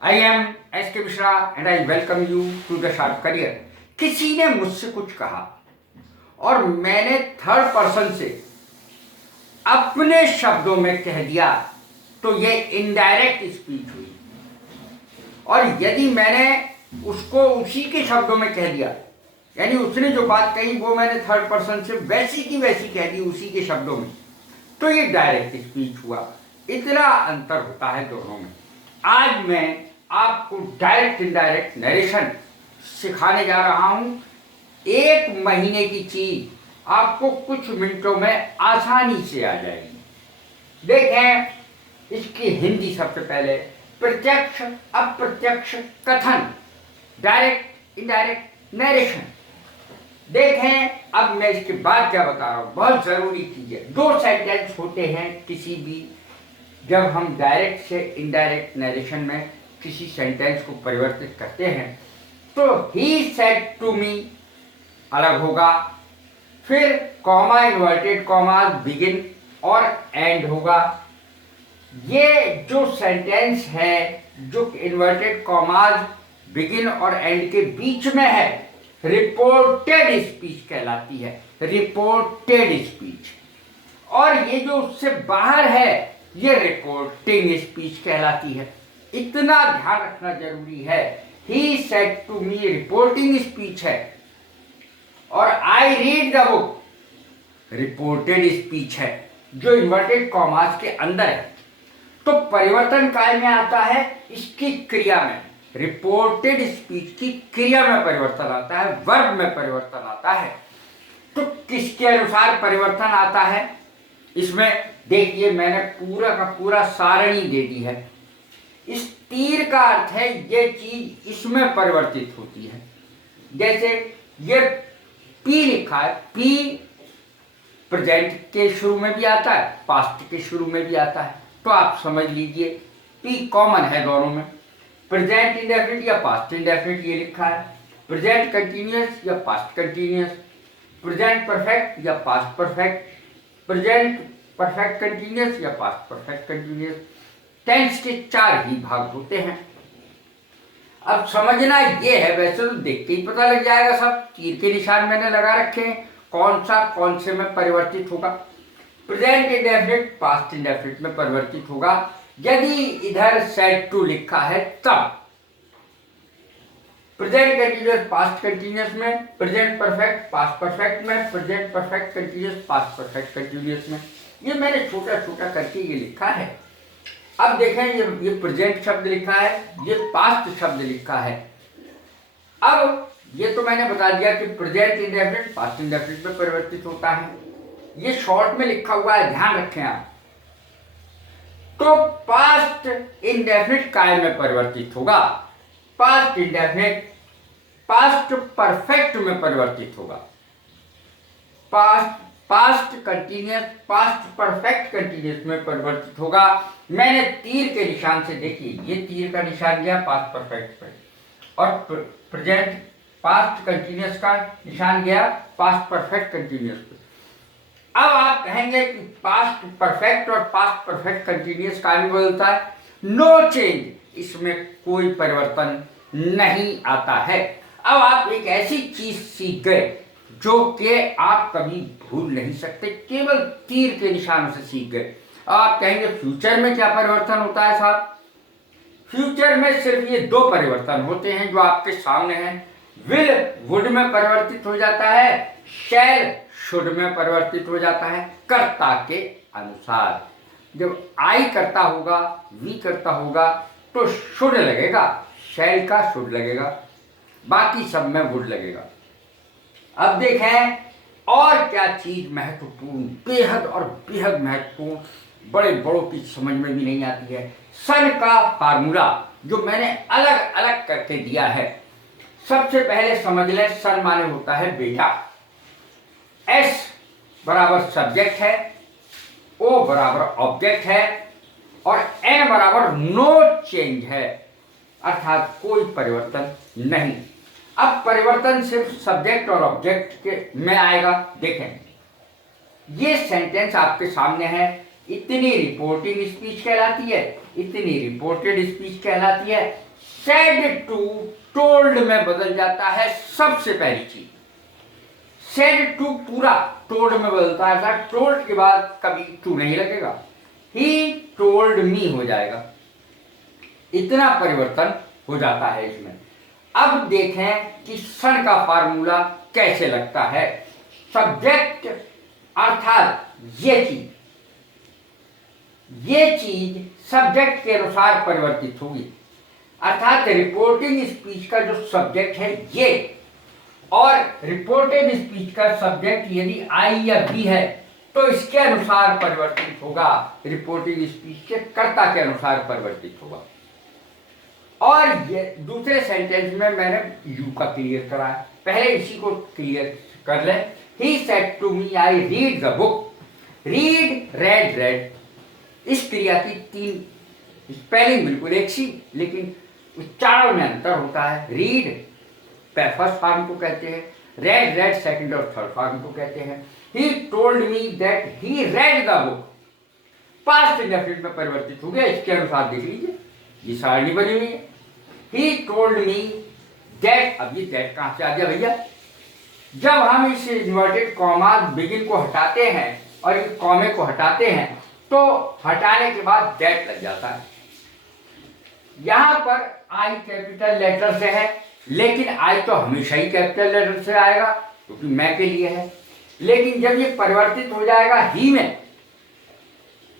I am S.K. Mishra and I welcome you to the Sharp Career। किसी ने मुझसे कुछ कहा और मैंने थर्ड पर्सन से अपने शब्दों में कह दिया तो ये इनडायरेक्ट स्पीच हुई। और यदि मैंने उसको उसी के शब्दों में कह दिया, यानी उसने जो बात कही वो मैंने थर्ड पर्सन से वैसी की वैसी कह दी उसी के शब्दों में, तो ये डायरेक्ट स्पीच हुआ। इतना अंतर होता है दोनों में। आज मैं आपको डायरेक्ट इनडायरेक्ट नरेशन सिखाने जा रहा हूं। 1 महीने की चीज आपको कुछ मिनटों में आसानी से आ जाएगी। देखें इसकी हिंदी सबसे पहले, प्रत्यक्ष अप्रत्यक्ष कथन, डायरेक्ट इनडायरेक्ट नरेशन। देखें अब मैं इसके बाद क्या बता रहा हूं, बहुत जरूरी चीज है। 2 सेंटेंस होते हैं किसी भी, जब हम डायरेक्ट से इनडायरेक्ट नरेशन में किसी सेंटेंस को परिवर्तित करते हैं तो ही सेड टू मी अलग होगा, फिर कॉमा इन्वर्टेड कॉमास बिगिन और एंड होगा। ये जो सेंटेंस है जो इन्वर्टेड कॉमास बिगिन और एंड के बीच में है, रिपोर्टेड स्पीच कहलाती है, रिपोर्टेड स्पीच। और ये जो उससे बाहर है ये रिपोर्टिंग स्पीच कहलाती है। इतना ध्यान रखना जरूरी है। He said to me reporting speech है और I read the book reported speech है, जो इन्वर्टेड कॉमास के अंदर है। तो परिवर्तन काय में आता है, इसकी क्रिया में। रिपोर्टेड स्पीच की क्रिया में परिवर्तन आता है, वर्ब में परिवर्तन आता है। तो किसके अनुसार परिवर्तन आता है, इसमें देखिए मैंने पूरा का पूरा सारणी दे दी है। इस तीर का अर्थ है ये चीज इसमें परिवर्तित होती है। जैसे ये पी लिखा है, पी प्रेजेंट के शुरू में भी आता है, पास्ट के शुरू में भी आता है। तो आप समझ लीजिए पी कॉमन है दोनों में। प्रेजेंट इंडेफिनिट या पास्ट इंडेफिनिट ये लिखा है, प्रेजेंट कंटिन्यूअस या पास्ट कंटिन्यूअस, प्रेजेंट परफेक्ट या past perfect, present perfect continuous या पास्ट परफेक्ट कंटिन्यूअस। टेंस के 4 ही भाग होते हैं। अब समझना ये है, वैसे तो देख के ही पता लग जाएगा सब, तीर के निशान मैंने लगा रखे हैं, कौन सा कौन से में परिवर्तित होगा। प्रेजेंट इंडेफिनिट पास्ट इंडेफिनिट में परिवर्तित होगा यदि इधर सेड टू लिखा है तब। प्रेजेंट कंटिन्यूअस पास्ट कंटिन्यूअस में, प्रेजेंट परफेक्ट पास्ट परफेक्ट में, present perfect continuous past perfect continuous में। ये मैंने छोटा छोटा करके ये लिखा है। अब देखें ये प्रेजेंट शब्द लिखा है, ये पास्ट शब्द लिखा है। अब ये तो मैंने बता दिया कि प्रेजेंट इंडेफिनिट पास्ट इंडेफिनिट में परिवर्तित होता है। ये शॉर्ट में लिखा हुआ है, ध्यान रखें आप। तो पास्ट इंडेफिनिट काय में परिवर्तित होगा, पास्ट इंडेफिनिट पास्ट परफेक्ट में परिवर्तित होगा, past continuous past perfect continuous में परिवर्तित होगा। मैंने तीर के निशान से देखिए, ये तीर का निशान गया पास्ट परफेक्ट पे और प्रेजेंट पास्ट कंटिन्यूअस का निशान गया पास्ट परफेक्ट कंटिन्यूअस पे। अब आप कहेंगे कि पास्ट परफेक्ट और पास्ट परफेक्ट कंटिन्यूअस का भी बदलता है। नो चेंज, इसमें कोई परिवर्तन नहीं आता है। अब आप एक ऐसी चीज सीख गए जो कि आप कभी भूल नहीं सकते, केवल तीर के निशान से सीख गए। आप कहेंगे फ्यूचर में क्या परिवर्तन होता है साहब? फ्यूचर में सिर्फ ये 2 परिवर्तन होते हैं जो आपके सामने हैं। विल वुड में परिवर्तित हो जाता है, शैल शुड में परिवर्तित हो जाता है कर्ता के अनुसार। जब आई करता होगा, वी करता होगा तो शुड लगेगा, शैल का शुड लगेगा, बाकी सब में वुड लगेगा। अब देखें और क्या चीज महत्वपूर्ण, बेहद और बेहद महत्वपूर्ण, बड़े बड़ों की समझ में भी नहीं आती है। सन का फार्मूला जो मैंने अलग अलग करके दिया है। सबसे पहले समझ लें, सन माने होता है बेटा, एस बराबर सब्जेक्ट है, ओ बराबर ऑब्जेक्ट है और एन बराबर नो चेंज है, अर्थात कोई परिवर्तन नहीं। अब परिवर्तन सिर्फ सब्जेक्ट और ऑब्जेक्ट के में आएगा। देखें ये सेंटेंस आपके सामने है, इतनी रिपोर्टिंग स्पीच कहलाती है। इतनी रिपोर्टेड स्पीच कहलाती है। सेड टू टोल्ड में बदल जाता है सबसे पहली चीज। सेड टू पूरा टोल्ड में बदलता है, सर टोल्ड के बाद कभी टू नहीं लगेगा, ही टोल्ड मी हो जाएगा। इतना परिवर्तन हो जाता है इसमें। अब देखें कि सन का फार्मूला कैसे लगता है। सब्जेक्ट अर्थात ये चीज सब्जेक्ट के अनुसार परिवर्तित होगी, अर्थात रिपोर्टिंग स्पीच का जो सब्जेक्ट है ये, और रिपोर्टेड स्पीच का सब्जेक्ट यदि आई या बी है तो इसके अनुसार परिवर्तित होगा, रिपोर्टिंग स्पीच के कर्ता के अनुसार परिवर्तित होगा। और ये दूसरे सेंटेंस में मैंने यू का क्लियर करा है, पहले इसी को क्लियर कर ले। He said to me I read the book, read read read, इस क्रिया की तीन स्पेलिंग बिल्कुल एक सी, लेकिन उच्चारण में अंतर होता है। रीड फर्स्ट फॉर्म को कहते हैं, रेड रेड सेकंड और थर्ड फॉर्म को कहते हैं। ही told me that he red the book, past indefinite में परिवर्तित हो गया, इसके अनुसार देख लीजिए ये सारणी बनी हुई है। ही टोल्ड मी दैट, अब ये दैट कहां से आ गया भैया? जब हम इस इन्वर्टेड कॉमा बिगिन को हटाते हैं और इस कॉमे को हटाते हैं तो हटाने के बाद दैट लग जाता है। यहां पर आई कैपिटल लेटर से है, लेकिन आई तो हमेशा ही कैपिटल लेटर से आएगा क्योंकि मैं के लिए है, लेकिन जब ये परिवर्तित हो जाएगा ही में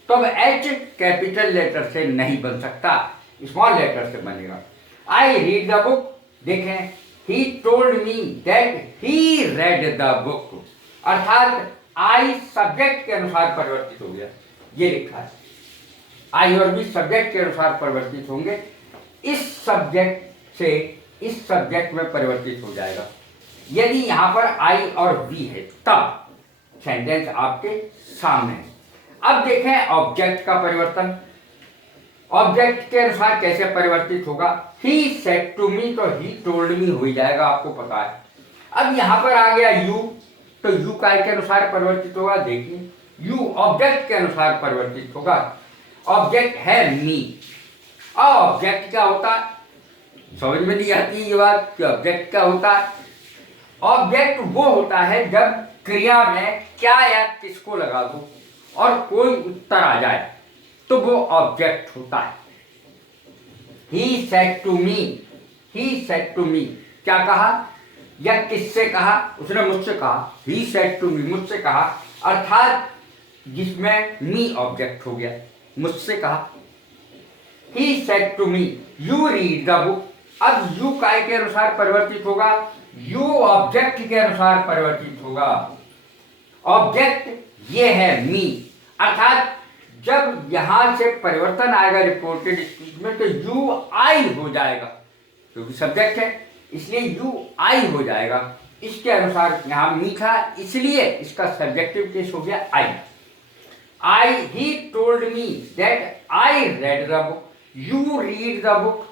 तब एच कैपिटल लेटर से नहीं बन सकता, स्मॉल लेटर से बनेगा। आई रीड द बुक, देखें ही told me that he red the book, अर्थात आई सब्जेक्ट के अनुसार परिवर्तित हो गया, ये लिखा है। आई और बी सब्जेक्ट के अनुसार परिवर्तित होंगे, इस सब्जेक्ट से इस सब्जेक्ट में परिवर्तित हो जाएगा। यदि यहां पर आई और बी है तब सेंटेंस आपके सामने है। अब देखें ऑब्जेक्ट का परिवर्तन, ऑब्जेक्ट के अनुसार कैसे परिवर्तित होगा। ही सेड टू मी तो ही टोल्ड मी हो ही जाएगा, आपको पता है। अब यहां पर आ गया यू, तो यू काय के अनुसार परिवर्तित होगा, देखिए यू ऑब्जेक्ट के अनुसार परिवर्तित होगा। ऑब्जेक्ट है मी, और ऑब्जेक्ट क्या होता है, समझ में नहीं आती ये बात कि ऑब्जेक्ट क्या होता है। ऑब्जेक्ट वो होता है जब क्रिया में क्या या किसको लगा दो और कोई उत्तर आ जाए तो वो ऑब्जेक्ट होता है। He said to me, he said to me, क्या कहा या किससे कहा, उसने मुझसे कहा। ही सेड टू मी, मुझसे कहा, अर्थात जिसमें मी ऑब्जेक्ट हो गया, मुझसे कहा। He said to me you read the book, अब यू काय के अनुसार परिवर्तित होगा, यू ऑब्जेक्ट के अनुसार परिवर्तित होगा। ऑब्जेक्ट ये है मी, अर्थात जब यहां से परिवर्तन आएगा रिपोर्टेड स्पीच में तो यू आई हो जाएगा, क्योंकि सब्जेक्ट है इसलिए यू आई हो जाएगा। इसके अनुसार यहां मी था इसलिए इसका सब्जेक्टिव केस हो गया I. I he told me that I read the book, you read the book,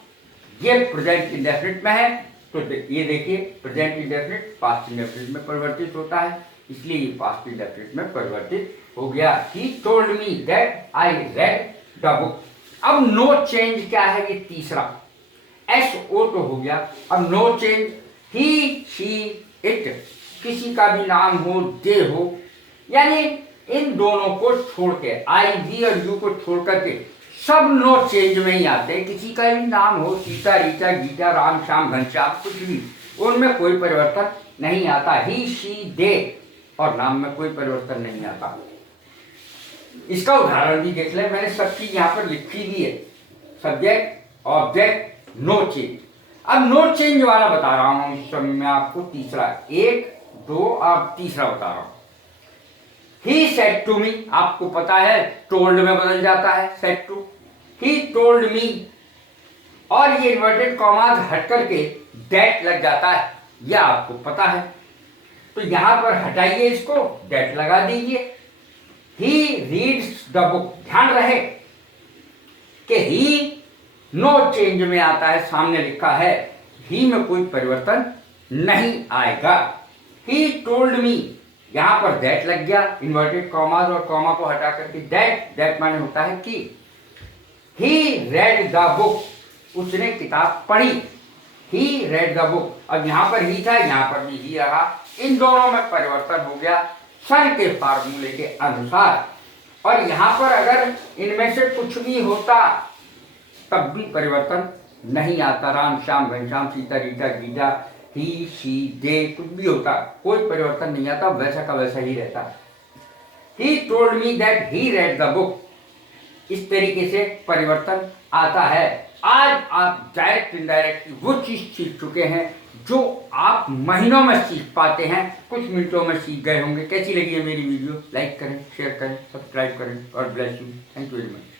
ये प्रेजेंट इंडेफिनिट में है तो ये देखिए प्रेजेंट इंडेफिनिट पास्ट इंडेफिनिट में परिवर्तित होता है, इसलिए ये पास्ट इंडेफिनिट में परिवर्तित हो गया। ही told me that I read the book. अब नो चेंज क्या है, ये तीसरा एस ओ तो हो गया। अब no change, he she it, किसी का भी नाम हो, दे हो, यानी इन दोनों को छोड़ के आई वी और यू को छोड़ करके सब नो चेंज में ही आते हैं। किसी का भी नाम हो, सीता रीता गीता राम श्याम घनश्याम, कुछ भी, उनमें कोई परिवर्तन नहीं आता। ही शी दे और नाम में कोई परिवर्तन नहीं आता। इसका उदाहरण भी देख लें, मैंने सब चीज यहाँ पर लिखी भी है, सब्जेक्ट ऑब्जेक्ट नो चेंज। अब नो चेंज वाला बता रहा हूं इस समय मैं आपको, तीसरा, एक दो, अब तीसरा बता रहा हूं। ही सेड टू मी, आपको पता है टोल्ड में बदल जाता है said to. He told me, और ये इन्वर्टेड कॉमास हट करके दैट लग जाता है, यह आपको पता है। तो यहां पर हटाइए इसको, दैट लगा दीजिए। ही रीड्स द बुक, ध्यान रहे कि ही नो चेंज में आता है, सामने लिखा है, ही में कोई परिवर्तन नहीं आएगा। ही टोल्ड मी, यहां पर दैट लग गया, इन्वर्टेड कॉमास और कॉमा को हटा करके दैट, दैट माने होता है कि। ही रेड द बुक, उसने किताब पढ़ी। ही रेड द बुक, अब यहाँ पर ही था, यहाँ पर भी ही रहा, इन दोनों में परिवर्तन हो गया सन के फार्मूले के अनुसार। और यहाँ पर अगर इनमें से कुछ भी होता तब भी परिवर्तन नहीं आता। राम श्याम घनश्याम सीता रीता गीता, ही शी दे, कुछ भी होता, कोई परिवर्तन नहीं आता, वैसा का वैसा ही रहता। ही told me that he red the book, इस तरीके से परिवर्तन आता है। आज आप डायरेक्ट इनडायरेक्ट वो चीज सीख चुके हैं जो आप महीनों में सीख पाते हैं, कुछ मिनटों में सीख गए होंगे। कैसी लगी है मेरी वीडियो? लाइक करें, शेयर करें, सब्सक्राइब करें और bless you. Thank you very much.